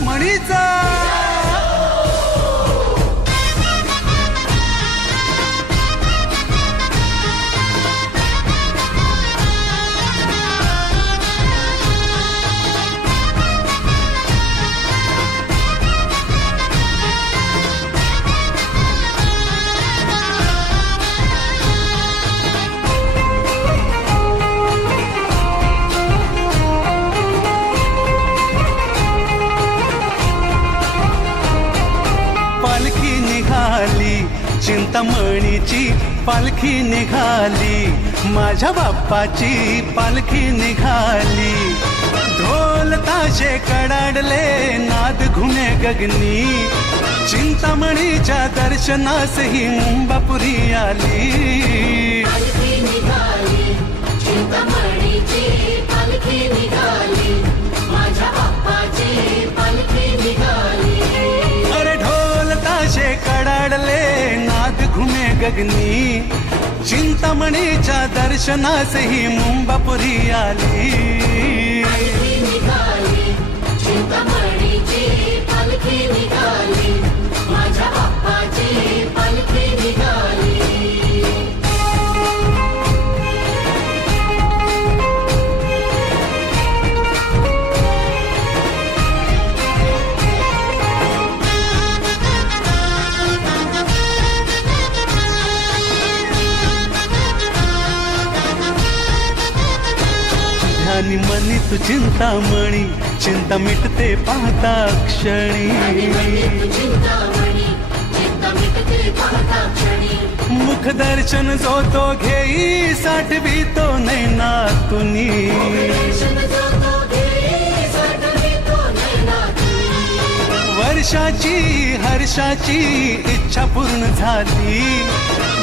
चिंतामणीचा चिंतामणीची पालखी निघाली. माझ्या बाप्पाची पालखी निघाली. ढोल ताशे कडाडले नाद घुमे गगनी. चिंतामणीच्या दर्शनास ही मुंबापुरी आली. घुमे चिंतामणीच्या दर्शनास ही मुंबापुरी आली. पालखी चिंतामणीची पालखी निघाली. तू चिंतामणी चिंता मिटते पाहता क्षणी. चिंता मिटते पाहता क्षणी मुख दर्शन जो तो घेई साठवी तो नैना तुनी वर्षाची हर्षाची इच्छा पूर्ण झाली.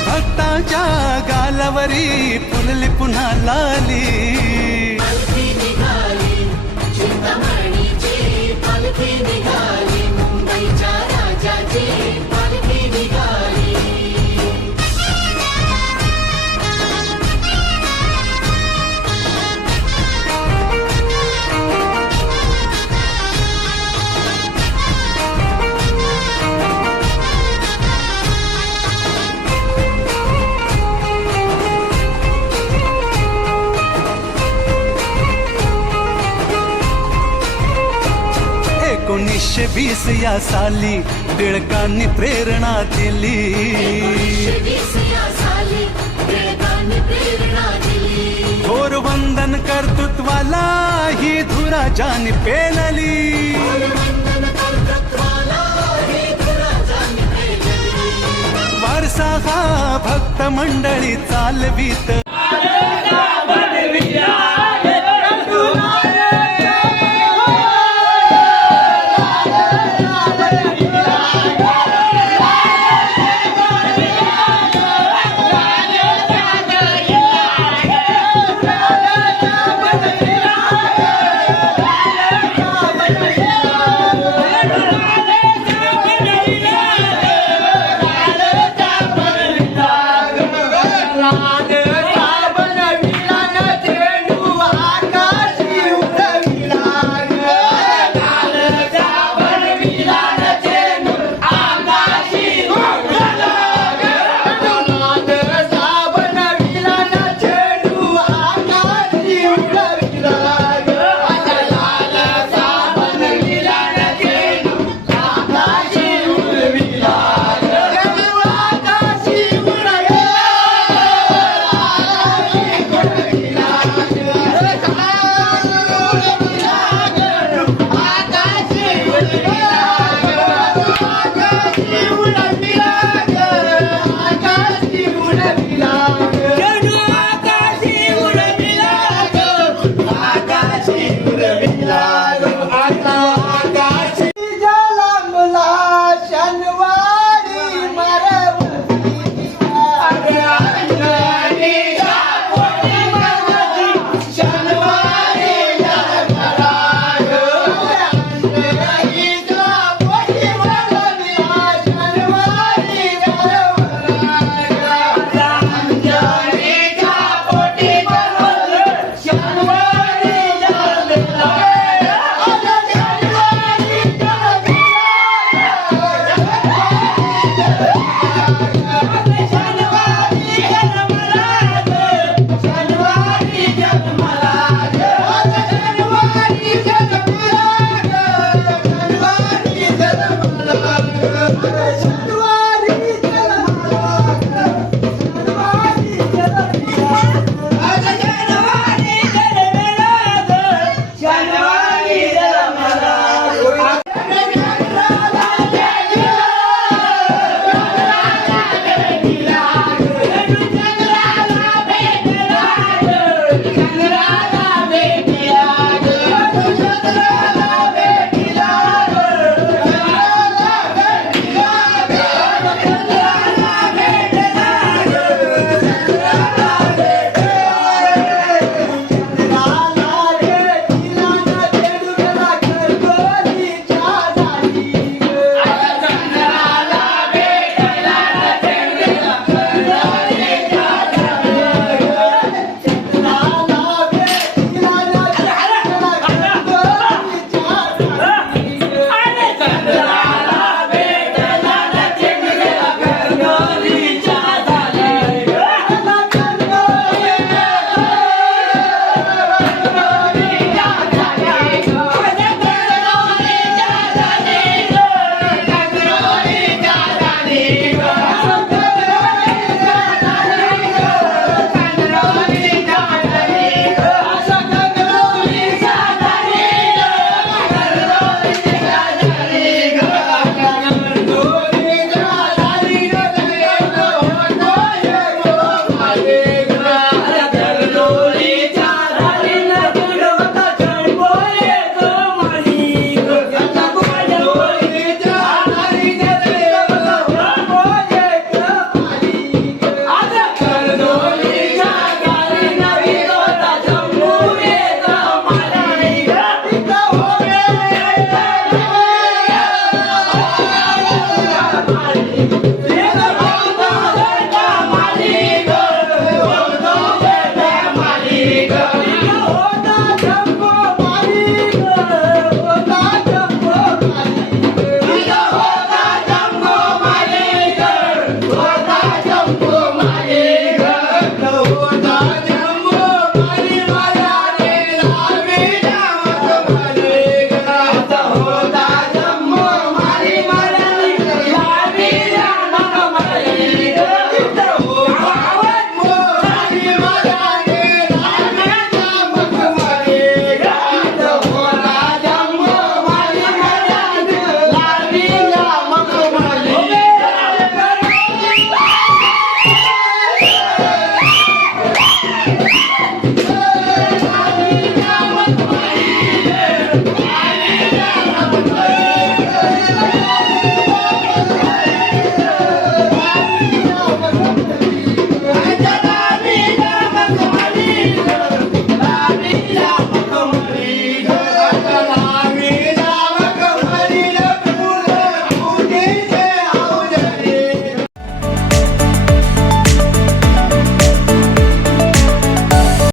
भक्ताच्या गालावरी पुनली पुन्हा लाली. चिंतामणीची वीस या साली टिळकांनी प्रेरणा दिली. थोर वंदन कर्तृत्वाला ही धुरा जान ही पेलली. वारसा हा भक्त मंडळी चालवीत.